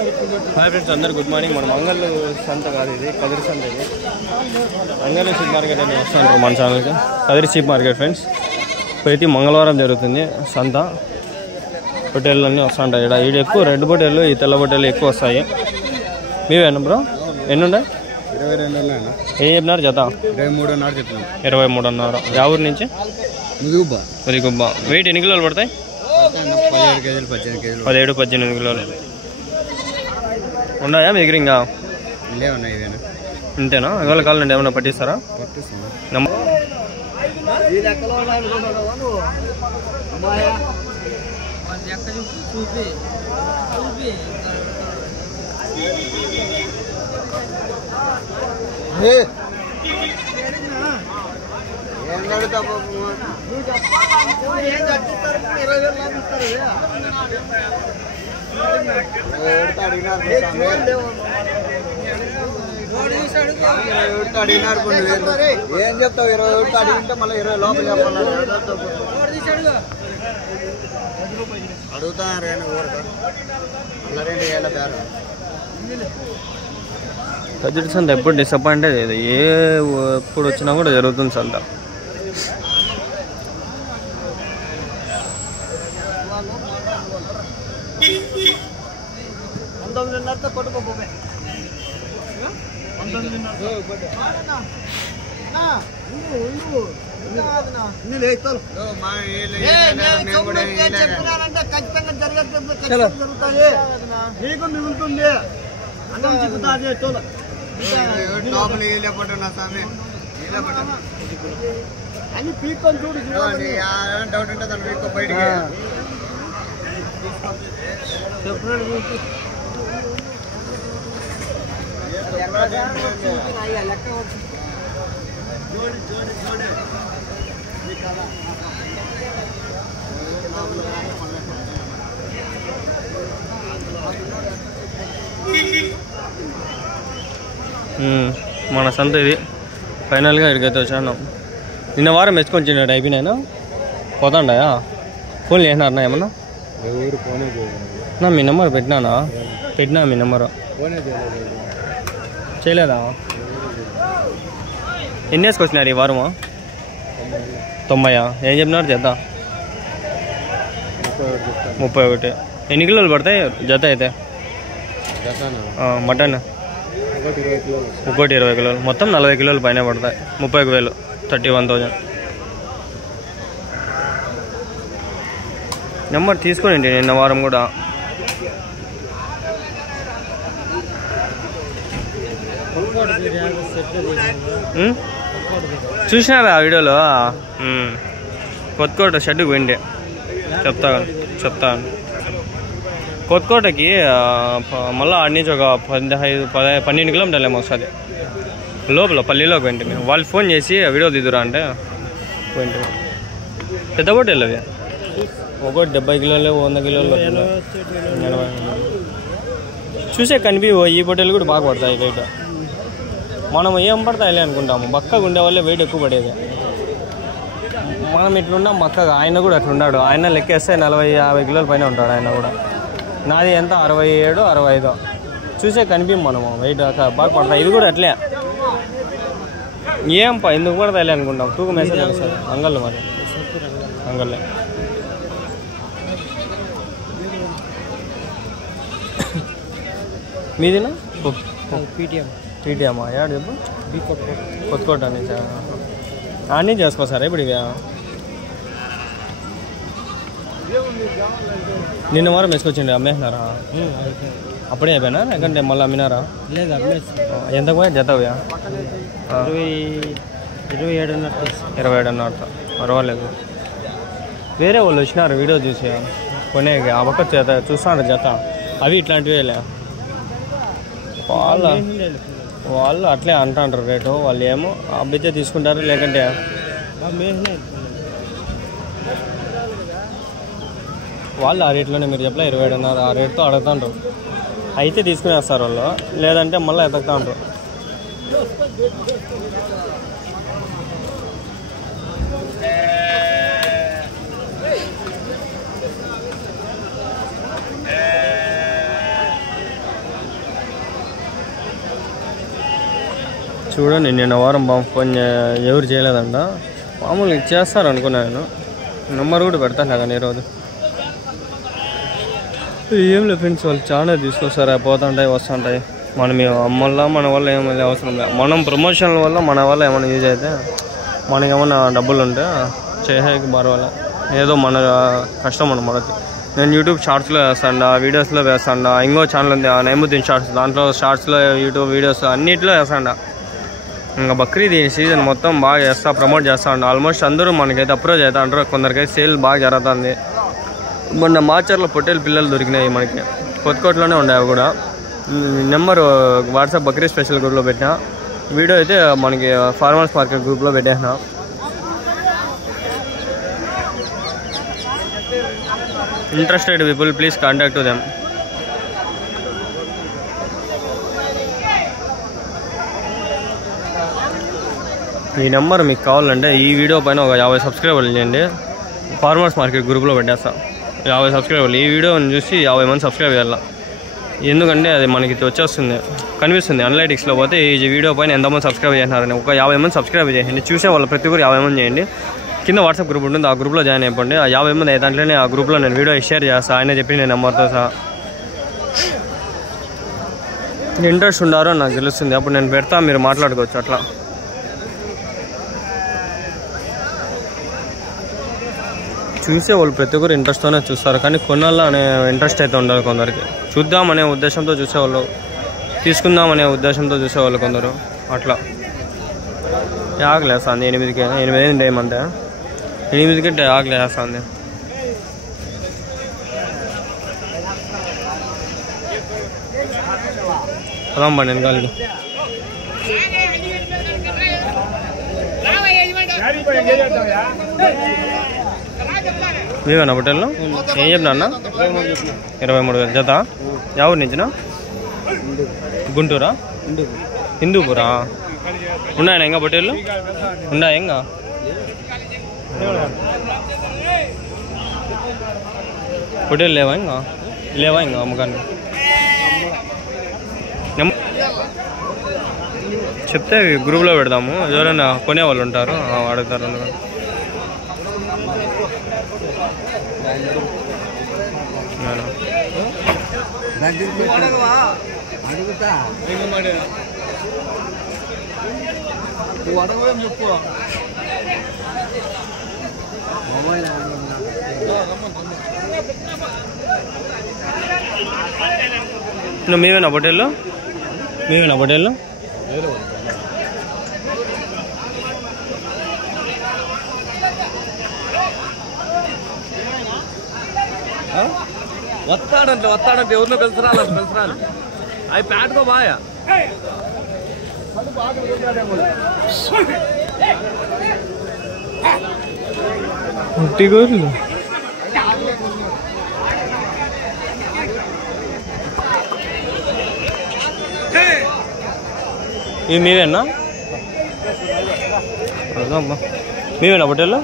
Hi friends, అందరు good morning. మన మంగళ సంత కాదు, ఇది కదిరి సంత. ఇది మంగళ షీప్ మార్కెట్ అని వస్తుంటారు మన ఛానల్కి. కదిరి షీప్ మార్కెట్ ఫ్రెండ్స్, ప్రతి మంగళవారం జరుగుతుంది సంత. పొట్టేళ్ళు అన్నీ వస్తుంటాయి. ఇక్కడ ఎక్కువ రెడ్ పొట్టేళ్ళు, ఈ తెల్ల పొట్టేళ్ళు ఎక్కువ వస్తాయి. మీవేనా బ్రో? ఎన్ని ఉన్నాయి? 22 ఏం చెప్పినారు జత? 23.5 చెప్పినారు. 23.5. యా ఊరు నుంచి? ముదిగుబ్బ. వెయిట్ ఎన్ని కిలోలు పడతాయి? 17 కేజీలు 18 కేజీలు. 17-18 కిలోలు ఉన్నాయా మీ దగ్గర? ఇంకా ఉన్నాయి. ఇంతేనా? ఇవాళ కావాలండి ఏమైనా పట్టిస్తారా? ఏం చెప్తావు? 21 అడిగింటే మళ్ళీ 20 లోపల చెప్పాలి. అడుగుతాను కదిరి సంత ఎప్పుడు డిసప్పాయింట్ అయ్యేది. ఎప్పుడు వచ్చినా కూడా జరుగుతుంది సంత. నీకు మిగులుతుంది అన్నం చిక్కుతుంది. లోపల లేపట్టు స్వామి, అన్ని పీక్కొని చూడు. డౌట్ ఉంటే దాన్ని పీక్కో బయటికి. మన సంత ఇది ఫైనల్గా ఇక్కడికైతే వచ్చాను. నిన్న వారం మెచ్చుకొని చిన్నాడు అయిపోయినాయినా పోతాండాయా? ఫోన్ చేసినారన్నా ఏమన్నా? నా మీ నెంబర్ పెట్టినా మీ నెంబరు చేయలేదా? ఎన్ని వేసుకొచ్చినారు ఈ వారము? 90. ఏం చెప్పినారు జత? 31. ఎన్ని కిలోలు పడతాయి జత అయితే? మటన్ ఒకటి 20 కిలోలు, మొత్తం 40 కిలోలు పైన పడతాయి. 30,000, 31,000. నెంబర్ తీసుకోండి నిన్న వారం కూడా. చూసినారా ఆ వీడియోలో? కొత్తకోట షెడ్కి పోయిండే. చెప్తాను కొత్తకోటకి మళ్ళీ ఆడి నుంచి ఒక 12 కిలోమీటర్లు ఏమో వస్తుంది. లోపల పల్లిలోకి పోయింటే మేము. వాళ్ళు ఫోన్ చేసి వీడియో దిద్దురా అంటే పోయింటే. పెద్ద పొట్టేళ్ళు అవి ఒకటి 70 కిలోలు, 100 కిలోలు. చూసే కనిపి ఈ పొట్టేలు కూడా బాగా పడతాయి వెయిట్. మనం ఏం పడతాయిలే అనుకుంటాము, బక్కగా ఉండే వాళ్ళే వెయిట్ ఎక్కువ పడేది. మనం ఇట్లున్నాం బక్కగా. ఆయన కూడా అట్లున్నాడు. ఆయన లెక్కేస్తే 40-50 కిలోల పైన ఉంటాడు ఆయన కూడా. నాది ఎంత 67, 65. చూసే కనిపించం మనము వెయిట్ బాగా పడతాయి. ఇది కూడా అట్లే. ఎందుకు పడతాయిలే అనుకుంటాం. తూకం వేసే సార్ అంగళ్ళు మరి అంగళ్ళే. మీదినా? పీటీఎమ్మా? యాడ్ చెప్పు. కొత్తకోట నుంచి అన్నీ చేసుకో సార్. ఇప్పుడు ఇవి నిన్న వారం వేసుకొచ్చిండి. అమ్మేసినారా? అప్పుడే అయిపోయినా లేకంటే మళ్ళీ అమ్మినారా? లేదు, ఎంత పోయా జత? 27.5. పర్వాలేదు. వేరే వాళ్ళు వచ్చినారు వీడియో చూసి కొనే ఆ పక్క చేత చూస్తాడు జత. అవి ఇట్లాంటివేలే. వాళ్ళు అట్లే అంటారు రేటు. వాళ్ళు ఏమో అబ్బితే తీసుకుంటారు, లేకంటే వాళ్ళు ఆ రేట్లోనే. మీరు చెప్పలే 27.5 ఆ రేట్తో అడుగుతాంటారు. అయితే తీసుకునేస్తారు వాళ్ళు, లేదంటే మళ్ళీ ఎతకుతా ఉంటారు. చూడండి నిన్న వారం ఫోన్ ఎవరు చేయలేదంట, మామూలుగా ఇచ్చేస్తారు అనుకున్నాను. నెంబర్ కూడా పెడతాను కానీ ఈరోజు ఏం లేదు ఫ్రెండ్స్, వాళ్ళు చాలా తీసుకొస్తారు, పోతుంటాయి వస్తుంటాయి. మనం అమ్మల్లా మన వల్ల ఏమైనా అవసరం లేదు. మనం ప్రమోషన్ల వల్ల మన వల్ల ఏమైనా యూజ్ అయితే మనకి ఏమైనా డబ్బులు ఉంటే చేసేకి పర్వాలే, ఏదో మన కష్టం మనకి. నేను యూట్యూబ్ షార్ట్స్లో వేస్తాను, వీడియోస్లో వేస్తాను. ఇంకో ఛానల్ ఉంది నైముద్దీన్ షార్ట్స్, దాంట్లో షార్ట్స్లో యూట్యూబ్ వీడియోస్ అన్నింటిలో వేస్తాను. ఇంకా బక్రీద్ సీజన్ మొత్తం బాగా చేస్తా, ప్రమోట్ చేస్తా ఉంటా. ఆల్మోస్ట్ అందరూ మనకైతే అప్రోచ్ అవుతా అంటారు, కొందరికైతే సేల్ బాగా జరుగుతుంది. మొన్న మాచర్లో పొట్టేలు పిల్లలు దొరికినాయి మనకి, కొత్తకోటలోనే ఉన్నాయి అవి కూడా. నెంబర్ వాట్సాప్ బక్రీద్ స్పెషల్ గ్రూప్లో పెట్టినా, వీడియో అయితే మనకి ఫార్మర్స్ మార్కెట్ గ్రూప్లో పెట్టేసిన. Interested people please contact to them. ఈ నెంబర్ మీకు కావాలంటే ఈ వీడియో పైన ఒక 50 సబ్స్క్రైబర్లు చేయండి, ఫార్మర్స్ మార్కెట్ గ్రూప్లో పెట్టేస్తాం. 50 సబ్స్క్రైబర్లు ఈ వీడియోని చూసి 50 మంది సబ్స్క్రైబ్ చేయాలి. ఎందుకంటే అది మనకి వచ్చేస్తుంది, కనిపిస్తుంది అనలైటిక్స్లో పోతే ఈ వీడియో పైన ఎంతమంది సబ్స్క్రైబ్ చేసినారని. ఒక 50 మంది సబ్స్క్రైబ్ చేయండి, చూసే వాళ్ళు ప్రతి ఒక్కరు 50 మంది చేయండి. కింద వాట్సాప్ గ్రూప్ ఉంటుంది, ఆ గ్రూప్లో జాయిన్ అయిపోండి. ఆ 50 మంది దాంట్లోనే ఆ గ్రూప్లో నేను వీడియో షేర్ చేస్తాను, ఆయన చెప్పి నేను నెంబర్తో సహా. ఇంట్రెస్ట్ ఉండారో నాకు తెలుస్తుంది, అప్పుడు నేను పెడతా, మీరు మాట్లాడుకోవచ్చు. అట్లా చూసే వాళ్ళు ప్రతి ఒక్కరు ఇంట్రెస్ట్తోనే చూస్తారు, కానీ కొన్నాళ్ళ అనే ఇంట్రెస్ట్ అయితే ఉండదు కొందరికి. చూద్దామనే ఉద్దేశంతో చూసేవాళ్ళు, తీసుకుందామనే ఉద్దేశంతో చూసేవాళ్ళు కొందరు. అట్లా ఆకలేస్తుంది 8కి, 8 టైం అంతే, 8కి ఆకలేస్తుంది. అదమ్మా నేను కాదు మీవేనా హోటల్లో? ఏం చెప్పినా అన్న? 23,000 జత. ఎవరు నుంచినా? గుంటూరా, హిందూపురా? ఉన్నాయా ఇంకా హోటళ్ళు? ఉన్నాయా ఇంకా? హోటల్ లేవా ఇంకా? లేవా ఇంకా అమ్మకాన్ని? చెప్తే గ్రూప్లో పెడదాము, ఎవరైనా కొనేవాళ్ళు ఉంటారు అడుగుతారు. చెప్పు మీవేనా హోటల్లో? మీవేనా హోటల్లో? వస్తాడంటే ఎవరిలో కలిసిరాలి అవి ప్యాట్కో బాగా గోర్లు ఇవి మీవేనా? అమ్మా మీవేనా హోటల్లో?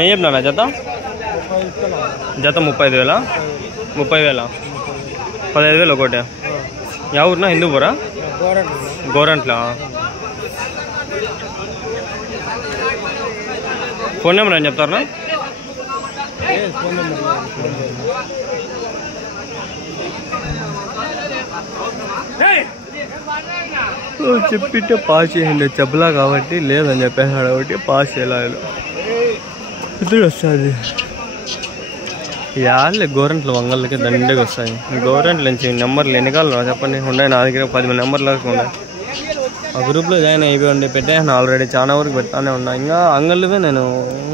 ఏం చెప్పినా జత? జత 35,000? 30,000? 15,000 ఒకటి. యా ఊరునా? హిందూపురా? గోరంట్లా? ఫోన్ నెంబర్ ఏం చెప్తారా? చెప్పింటే పాస్ చేయండి, చెప్పలా కాబట్టి లేదని చెప్పేసాడు కాబట్టి పాస్ చేయాలి. ఇద్దరు వస్తుంది యాళ్ళే గవర్నమెంట్లో వంగళ్ళకి దండగా వస్తాయి. గవర్నమెంట్ నుంచి నెంబర్లు ఎన్నికాలు చెప్పండి ఉన్నాయి, నా దగ్గర 10 నెంబర్లు ఉన్నాయి. ఆ గ్రూప్లో జాయిన్ అయిపోయింది, పెట్టేసాను ఆల్రెడీ, చాలా వరకు పెడతానే ఉన్నా. ఇంకా అంగళ్ళువే నేను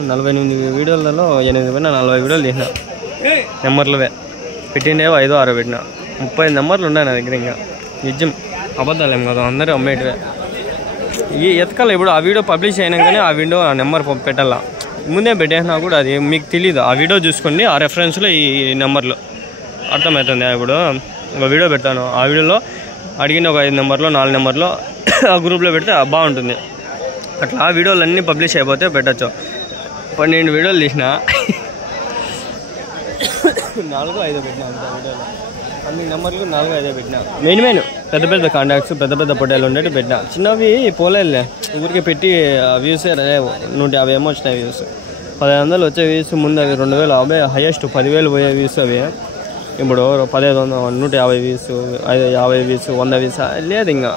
48 వీడియోలలో 8 పైన 40 వీడియోలు చేసిన నెంబర్లువే పెట్టిండేవో 5 6 పెట్టిన. 30 నెంబర్లు ఉన్నాయి నా దగ్గర. ఇంకా నిజం అబద్ధాలు ఏం కాదు, అందరూ అమ్మేటివే. ఈ ఎతకాలి ఇప్పుడు ఆ వీడియో పబ్లిష్ అయినాకనే ఆ వీడియో ఆ నెంబర్ పెట్టాలా, ముందే పెట్టేసినా కూడా అది మీకు తెలీదు. ఆ వీడియో చూసుకోండి, ఆ రెఫరెన్స్లో ఈ నెంబర్లు అర్థమవుతుంది. ఇప్పుడు ఒక వీడియో పెడతాను, ఆ వీడియోలో అడిగిన ఒక 5 నెంబర్లో 4 నెంబర్లో ఆ గ్రూప్లో పెడితే బాగుంటుంది. అట్లా ఆ వీడియోలు అన్నీ పబ్లిష్ అయిపోతే పెట్టచ్చు. 12 వీడియోలు తీసిన 4 5 పెట్టినా వీడియోలో. అన్ని నెంబర్లు 4-5 పెట్టినా. మెయిన్ పెద్ద పెద్ద కాంటాక్ట్స్ పెద్ద పెద్ద పొట్టేలు ఉండేవి పెట్టినా. చిన్నవి పోలేదులే, ఊరికి పెట్టి వ్యూసే 150 ఏమో వచ్చినాయి వ్యూస్. 1500 వచ్చే వ్యూస్ ముందు అవి 2000 హైయెస్ట్ 10,000 పోయే వ్యూస్ అవి. ఇప్పుడు 1500 150 వ్యూస్ 50 వ్యూస్ 100 వ్యూస్ లేదు. ఇంకా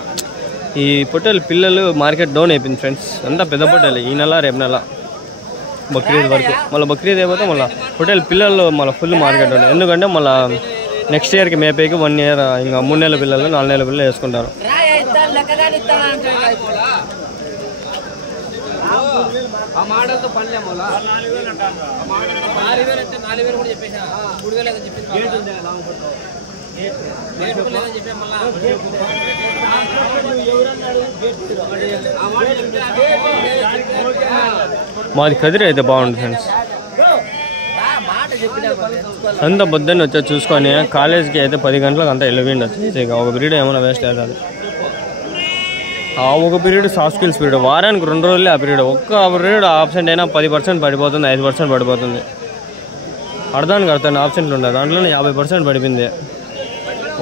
ఈ పొట్టేలు పిల్లలు మార్కెట్ డౌన్ అయిపోయింది ఫ్రెండ్స్. అంతా పెద్ద పొట్టేలు. ఈ నెల రేపు నెల బక్రీద్ వరకు, మళ్ళీ బక్రీద్ అయిపోతే మళ్ళీ పొట్టేలు పిల్లలు మళ్ళీ ఫుల్ మార్కెట్ ఉంది. ఎందుకంటే మళ్ళీ నెక్స్ట్ ఇయర్కి మేపేకి 1 ఇయర్ ఇంకా 3 నెలల పిల్లలు 4 నెలల పిల్లలు వేసుకుంటారు. మాది కదిరి అయితే బాగుంటుంది ఫ్రెండ్స్. అంత పొద్దున్న వచ్చి చూసుకొని కాలేజ్కి అయితే 10 గంటలకు అంతా వెళ్ళిపోయింది వచ్చేసి. ఒక పీరియడ్ ఏమైనా వేస్ట్ అవుతుంది. ఆ ఒక పీరియడ్ సాఫ్ట్ స్కిల్స్ పీరియడ్, వారానికి 2 రోజులే ఆ పీరియడ్. ఒక్క పీరియడ్ ఆబ్సెంట్ అయినా 10% పడిపోతుంది, 5% పడిపోతుంది. అర్థానికి ఆబ్సెంట్లు ఉండదు. దాంట్లోనే 50% పడిపోయింది.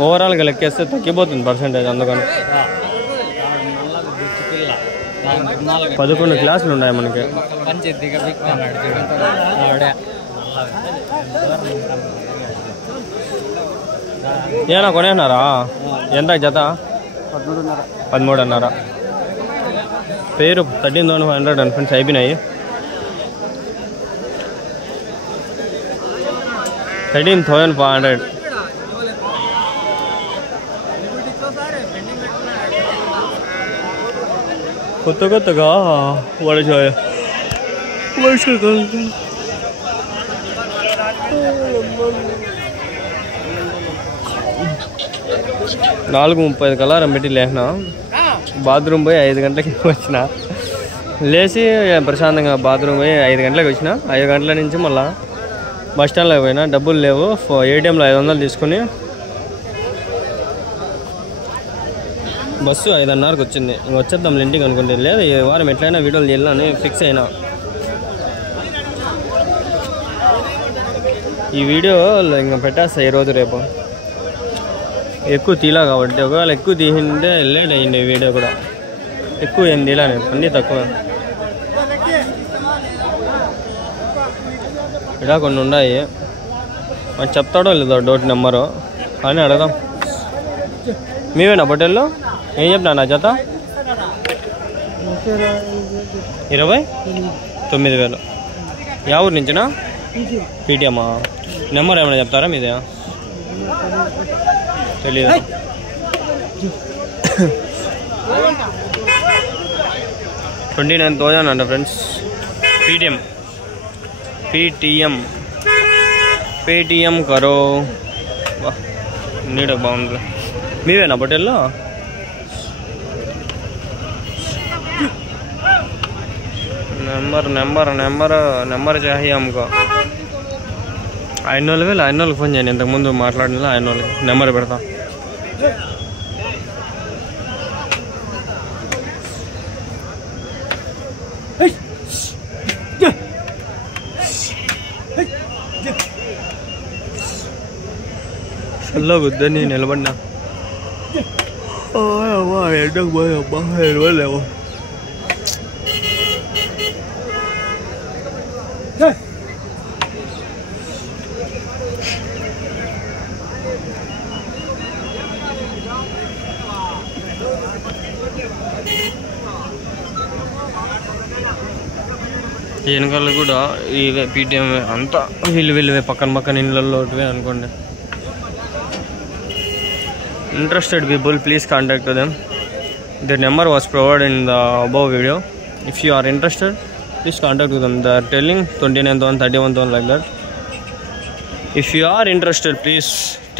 ఓవరాల్గా లెక్కేస్తే తగ్గిపోతుంది పర్సెంటేజ్. అందుకని 11 క్లాసులు ఉన్నాయి మనకి. ఏనా కొనేసినారా? ఎంత జత? 13.5. పేరు 13,500 అని ఫ్రెండ్స్ అయిపోయినాయి. 13,500. కొత్తగా వడచాయ 4:30 కలారం పెట్టి లేచిన. బాత్రూమ్ పోయి 5 గంటలకి వచ్చిన. లేచి ప్రశాంతంగా బాత్రూమ్ పోయి 5 గంటలకు వచ్చిన. 5 గంటల నుంచి మళ్ళీ బస్ స్టాండ్లోకి పోయినా. డబ్బులు లేవు. ఏటీఎంలో 500 తీసుకుని బస్సు 5:30కి వచ్చింది. ఇంక వచ్చేద్దాం ఇంటికి అనుకుంటే, లేదు ఈ వారం ఎట్లయినా వీడియోలు చేయాలని ఫిక్స్ అయినా. ఈ వీడియో ఇంకా పెట్టేస్తా ఈరోజు రేపు. ఎక్కువ తీలా కాబట్టి, ఒకవేళ ఎక్కువ తీసింటే లేట్ అయ్యింది ఈ వీడియో కూడా. ఎక్కువ ఏం తీలా నేను, అన్నీ తక్కువ. ఇలా కొన్ని ఉన్నాయి, మరి చెప్తాడో లేదో డోట్ నెంబరు కానీ అడగదాం. మీవేనా పొట్టేళ్ళు? ఏం చెప్పినా నా జత? 29,000. యా ఊరు నుంచినా? పీటీఎమ్మా. నెంబర్ ఏమైనా చెప్తారా మీదే? తెలీదా? 29,000 అంట ఫ్రెండ్స్. పేటిఎం కరో. నీడ బాగుంది. మీవేనా పొట్టేళ్ళు? నెంబర్ चाहिए हमको. 500 ఫోన్ చేయండి. ఇంతకుముందు మాట్లాడిన 500 నెంబర్ పెడతా. చల్ల వద్దని నిలబడినా. ఎండకు పోయబ్బా నిలబడలేవు. వెనకాల కూడా ఇవే పీటీఎం అంతా వీళ్ళవే పక్కన ఇళ్ళల్లోటివే అనుకోండి. Interested people, please contact them. Their number was provided in the above video. If you are interested, please contact them. They are telling 29,000, 31,000 like that. If you are interested, please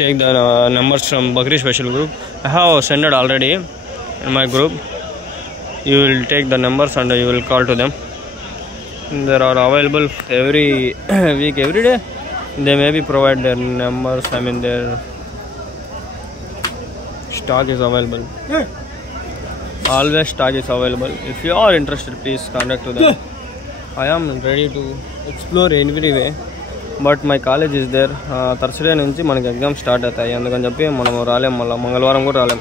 take the numbers from Bakri Special Group. I have sent it already in my group. You will take the numbers and you will call to them. They are available every week, every day. They maybe provide their numbers. I mean their stock is available. Always stock is available. If you are interested, please contact to them. I am ready to explore every way. But my college is there. Thursday నుంచి మనకి exam start అవుతాయి, అందుకని చెప్పి మనం రాలేం, మళ్ళీ మంగళవారం కూడా రాలేం.